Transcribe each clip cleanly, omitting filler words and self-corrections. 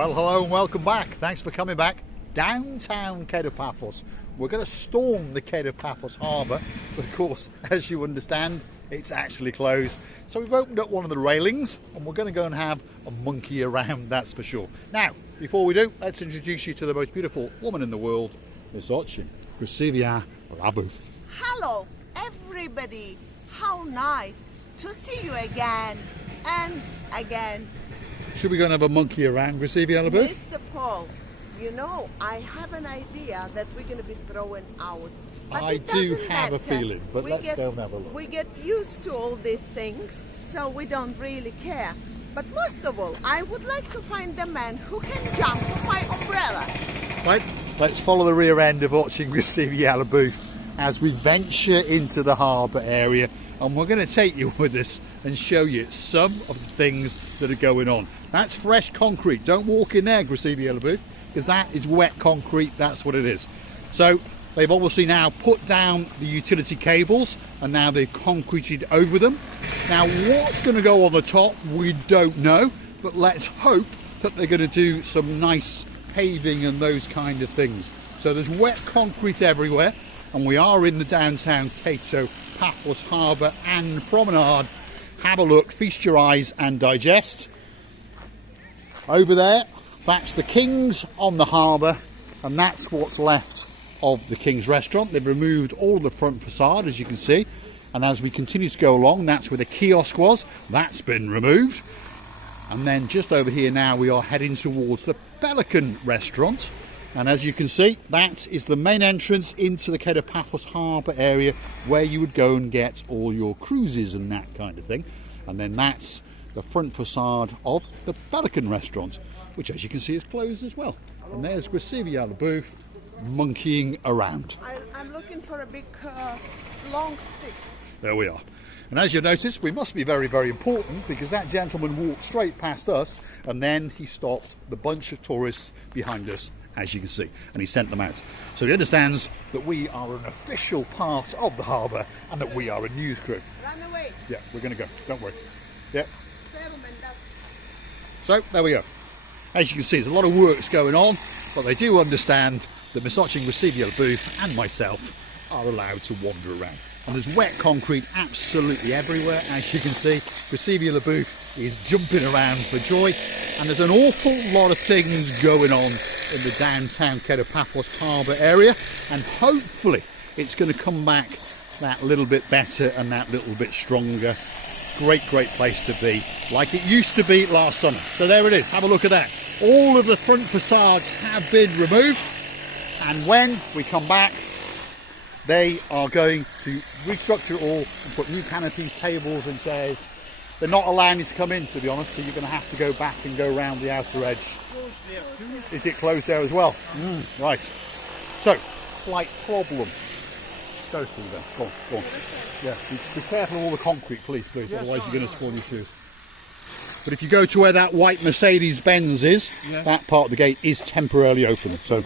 Well, hello and welcome back. Thanks for coming back. Downtown Paphos. We're going to storm the Paphos Harbour, but of course, as you understand, it's actually closed. So we've opened up one of the railings and we're going to go and have a monkey around, that's for sure. Now, before we do, let's introduce you to the most beautiful woman in the world, Miss Ochin, Gracevia Labouf. Hello, everybody. How nice to see you again and again. Should we go and have a monkey around, Gracevia Labouf? Mr. Paul, you know, I have an idea that we're going to be throwing out. But I do have a feeling, but let's go and have a look. We get used to all these things, so we don't really care. But most of all, I would like to find the man who can jump from my umbrella. Right, let's follow the rear end of watching Gracevia Labouf as we venture into the harbour area, and we're going to take you with us and show you some of the things that are going on. That's fresh concrete. Don't walk in there, Gracevia Labouf, because that is wet concrete. That's what it is. So they've obviously now put down the utility cables and now they've concreted over them. Now what's going to go on the top, we don't know, but let's hope that they're going to do some nice paving and those kind of things. So there's wet concrete everywhere, and we are in the downtown Paphos Harbour and Promenade. Have a look, feast your eyes and digest. Over there, that's the King's on the harbour, and that's what's left of the King's restaurant. They've removed all of the front facade, as you can see, and as we continue to go along, that's where the kiosk was. That's been removed. And then just over here now, we are heading towards the Pelican restaurant, and as you can see, that is the main entrance into the Paphos Harbour area, where you would go and get all your cruises and that kind of thing. And then that's the front facade of the Pelican restaurant, which, as you can see, is closed as well. And there's Gracevia Labouf monkeying around. I'm looking for a big long stick. There we are. And as you notice, we must be very, very important, because that gentleman walked straight past us and then he stopped the bunch of tourists behind us, as you can see, and he sent them out. So he understands that we are an official part of the harbour and that we are a news crew. Run away. Yeah, we're going to go. Don't worry. Yeah. So there we go. As you can see, there's a lot of works going on, but they do understand that Miss Ochin, Gracevia Labouf and myself are allowed to wander around. And there's wet concrete absolutely everywhere, as you can see. Gracevia Labouf is jumping around for joy, and there's an awful lot of things going on in the downtown Paphos Harbour area, and hopefully it's going to come back that little bit better and that little bit stronger. Great place to be, like it used to be last summer. So there it is, have a look at that. All of the front facades have been removed, and when we come back, they are going to restructure it all and put new canopies, tables and chairs. They're not allowing you to come in, to be honest, so you're going to have to go back and go around the outer edge. Is it closed there as well? Right. So, slight problem. Go through there. Go on, go on. Yeah, be careful of all the concrete, please, otherwise you're going to spoil your shoes. But if you go to where that white Mercedes-Benz is, that part of the gate is temporarily open. So,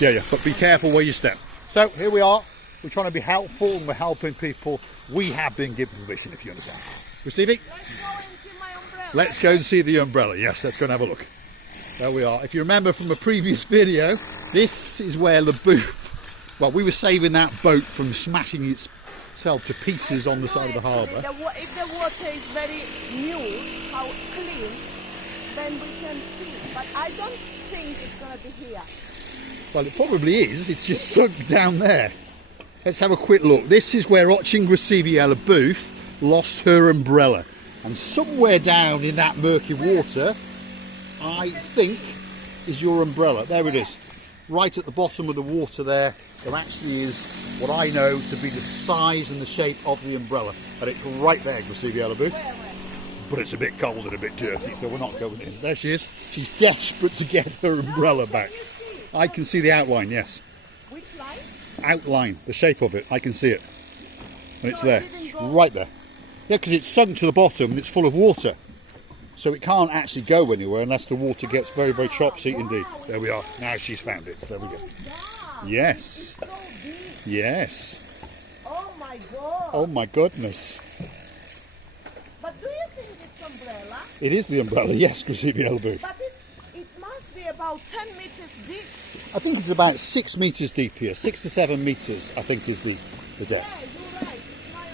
yeah, but be careful where you step. So here we are. We're trying to be helpful and we're helping people. We have been given permission, if you understand. Receiving? Let's go and see the umbrella. Yes, let's go and have a look. There we are. If you remember from a previous video, this is where Labouf, well, we were saving that boat from smashing itself to pieces on the side of the harbour. If the water is very new, how clean, then we can see. But I don't think it's going to be here. Well, it probably is. It's just sunk down there. Let's have a quick look. This is where Ochin Gracevia Labouf lost her umbrella. And somewhere down in that murky water, I think, is your umbrella. There it is. Right at the bottom of the water there actually is what I know to be the size and the shape of the umbrella. And it's right there, Gracevia Labouf. But it's a bit cold and a bit dirty, so we're not going in. There she is. She's desperate to get her umbrella back. I can see the outline, yes. Which line? Outline, the shape of it, I can see it. And it's there, it's right there. Yeah, because it's sunk to the bottom and it's full of water. So it can't actually go anywhere unless the water gets very, very chopsy indeed. There we are, now she's found it, there we go. Yes, yes. Oh my God. Oh my goodness. But do you think it's umbrella? It is the umbrella, yes, Gracevia Labouf. But it about 10 meters deep. I think it's about 6 meters deep here. 6 to 7 meters, I think, is the Yeah, depth. you're right. It's my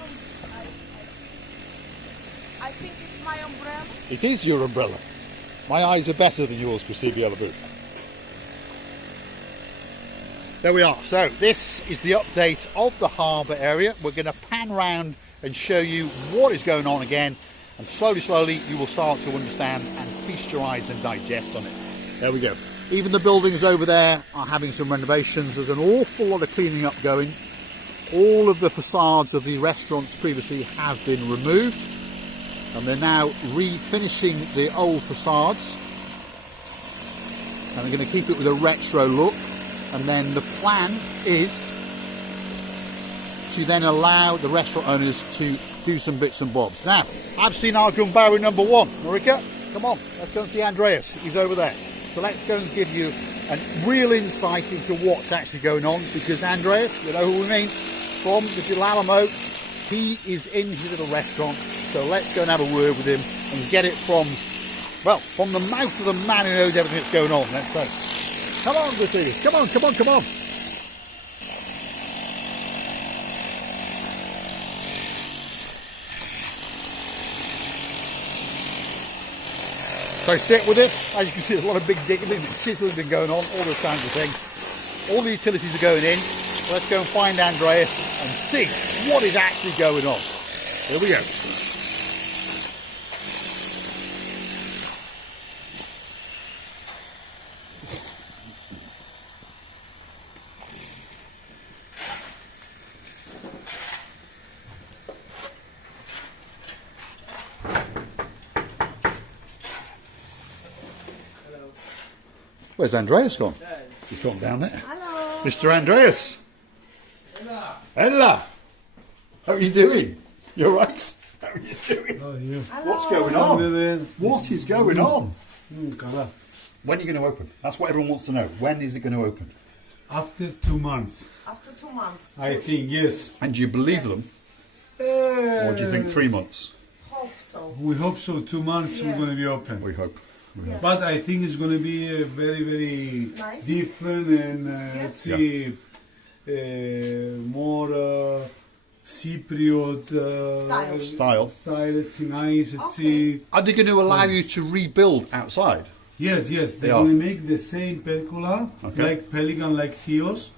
I think it's my umbrella. It is your umbrella. My eyes are better than yours for CBL Booth. There we are. So this is the update of the harbour area. We're going to pan round and show you what is going on again, and slowly you will start to understand and feast your eyes and digest on it. There we go. Even the buildings over there are having some renovations. There's an awful lot of cleaning up going. All of the facades of the restaurants previously have been removed, and they're now refinishing the old facades, and they're going to keep it with a retro look. And then the plan is to then allow the restaurant owners to do some bits and bobs. Now, I've seen our Gumbaru number 1. Marika, come on, let's go and see Andreas. He's over there. So let's go and give you a real insight into what's actually going on, because Andreas, you know who we mean, from the Girolamo, he is in his little restaurant. So let's go and have a word with him and get it from the mouth of the man who knows everything that's going on. Let's go. Come on, Mercedes. Come on. So sit with us. As you can see, there's a lot of big digging, sizzling been going on, all those kinds of things. All the utilities are going in. Let's go and find Andreas and see what is actually going on. Here we go. Where's Andreas gone? He's gone down there. Hello. Mr. Andreas. Ella. How are you doing? You all right? How are you doing? How are you? What's going on? What is going on? When are you going to open? That's what everyone wants to know. When is it going to open? After 2 months. After 2 months. I think, yes. And do you believe them? Or do you think 3 months? Hope so. We hope so. 2 months we're going to be open. We hope. Yeah. But I think it's going to be very, very Nice. different and let's see, more Cypriot Style. Style. Let's see, nice. Let's Okay. see. Are they going to allow you to rebuild outside? Yes. They're They are. going to make the same pergola, Okay. like Pelican, like Theos.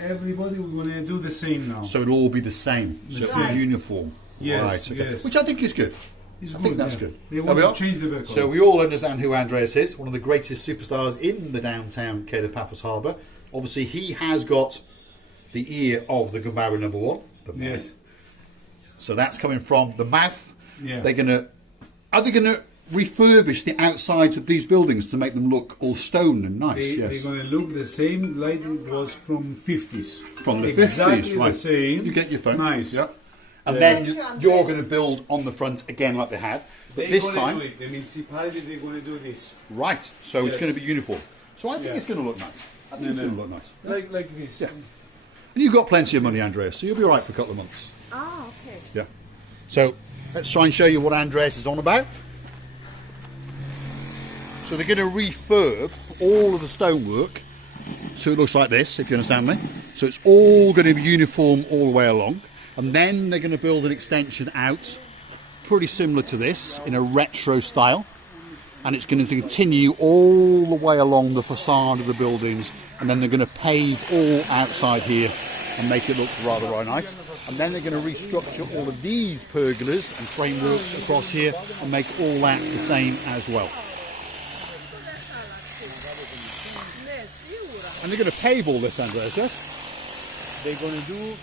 Everybody we're going to do the same now. So it'll all be the same. So it's Right. a uniform. Yes, Right, okay. yes. Which I think is good. It's I good, think that's yeah. good. They There want we to are. change the pergola. So we all understand who Andreas is, one of the greatest superstars in the downtown Cape of Paphos Harbour. Obviously, he has got the ear of the Gumbaru number 1. The man. Yes. So that's coming from the mouth. Yeah. Are they gonna refurbish the outsides of these buildings to make them look all stone and nice? Yes. They're going to look the same like it was from 50s. From the exactly 50s, right? the same. You get your phone. Nice. Yep. And Yeah. then Thank you, you're Andrea. going to build on the front again like they had. But They're this gonna time, do it. The municipality, they're going to do this. right, so it's Yes. going to be uniform. So I think Yeah. it's going to look nice. I think it's going to look nice. Like this. Yeah. And you've got plenty of money, Andreas, so you'll be all right for a couple of months. Ah, okay. Yeah. So let's try and show you what Andreas is on about. So they're going to refurb all of the stonework so it looks like this, if you understand me. So it's all going to be uniform all the way along. And then they're going to build an extension out pretty similar to this in a retro style. And it's going to continue all the way along the facade of the buildings. And then they're going to pave all outside here and make it look rather nice. And then they're going to restructure all of these pergolas and frameworks across here and make all that the same as well. And they're going to pave all this, Andreas, yes? They're going to do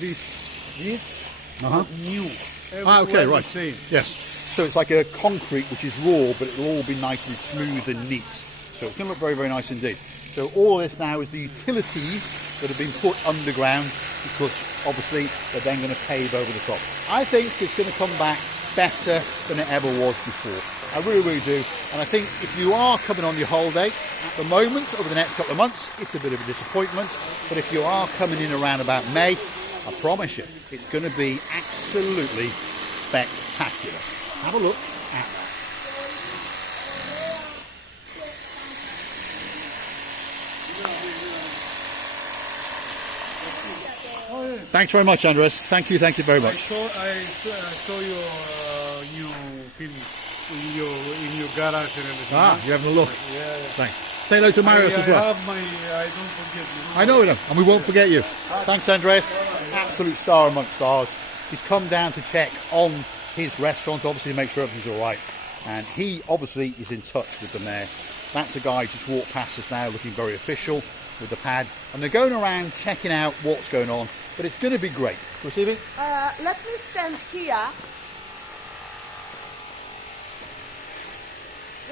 this new. Okay, right. Same. Yes. So it's like a concrete which is raw, but it'll all be nice and smooth and neat. So it's going to look very, very nice indeed. So all this now is the utilities that have been put underground, because obviously they're then going to pave over the top. I think it's going to come back better than it ever was before. I really, really do. And I think if you are coming on your holiday at the moment, over the next couple of months, it's a bit of a disappointment. But if you are coming in around about May, I promise you, it's going to be absolutely spectacular. Have a look at that. Thanks very much, Andres. Thank you very I much. saw your new film in your garage and everything. Ah, you're having a look. Yeah. Thanks. Say hello to Marius as well. I don't forget you. I know him, and we won't forget you. Thanks, Andres. Absolute star amongst stars. He's come down to check on his restaurant, obviously to make sure everything's all right. And he obviously is in touch with the mayor. That's a guy just walked past us now, looking very official with the pad. And they're going around checking out what's going on. But it's going to be great. Receive it? Let me stand here.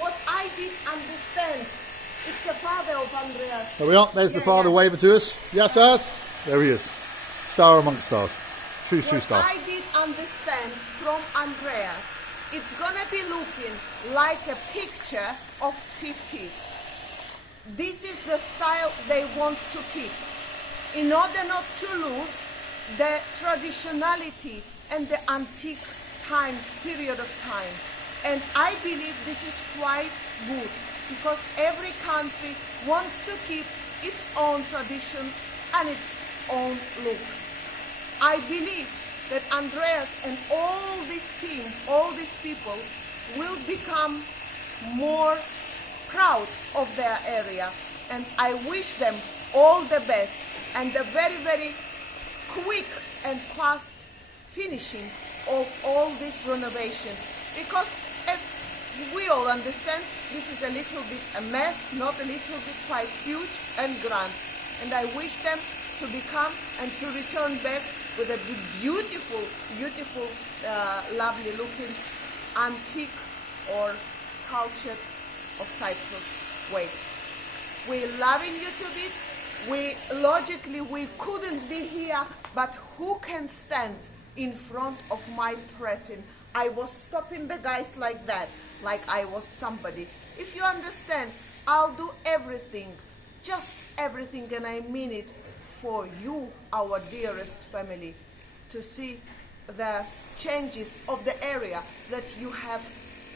What I did understand, it's the father of Andreas. There we are. There's the father waving to us. Yes, us. There he is. Star amongst stars. True star. What I did understand from Andreas, it's gonna be looking like a picture of 50s. This is the style they want to keep. In order not to lose the traditionality and the antique times, period of time. And I believe this is quite good because every country wants to keep its own traditions and its own look. I believe that Andreas and all this team, all these people will become more proud of their area, and I wish them all the best and a very, very quick and fast finishing of all this renovation, because we all understand this is a little bit a mess, not a little bit, quite huge and grand, and I wish them to become and to return back with a beautiful, beautiful, lovely looking antique or culture of Cyprus way. We're loving you to bits. We couldn't be here, but who can stand in front of my pressing? I was stopping the guys like that, like I was somebody. If you understand, I'll do everything, just everything, and I mean it, for you, our dearest family, to see the changes of the area that you have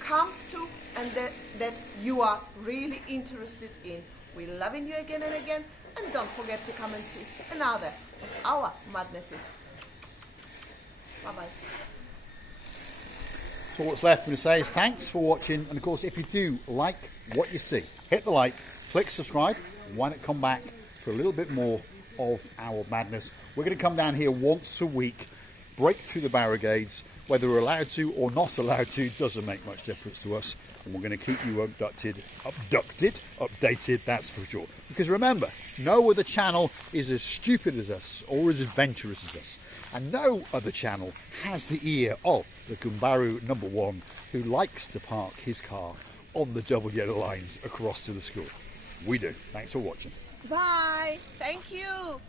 come to and that you are really interested in. We're loving you again and again, and don't forget to come and see another of our madnesses. Bye-bye. So what's left for me to say is thanks for watching, and of course if you do like what you see, hit the like, click subscribe. Why not come back for a little bit more of our madness? We're going to come down here once a week, break through the barricades. Whether we're allowed to or not allowed to doesn't make much difference to us, and we're going to keep you updated, that's for sure. Because remember, no other channel is as stupid as us or as adventurous as us, and no other channel has the ear of the Gumbaru #1 who likes to park his car on the double yellow lines across to the school. We do. Thanks for watching. Bye. Thank you.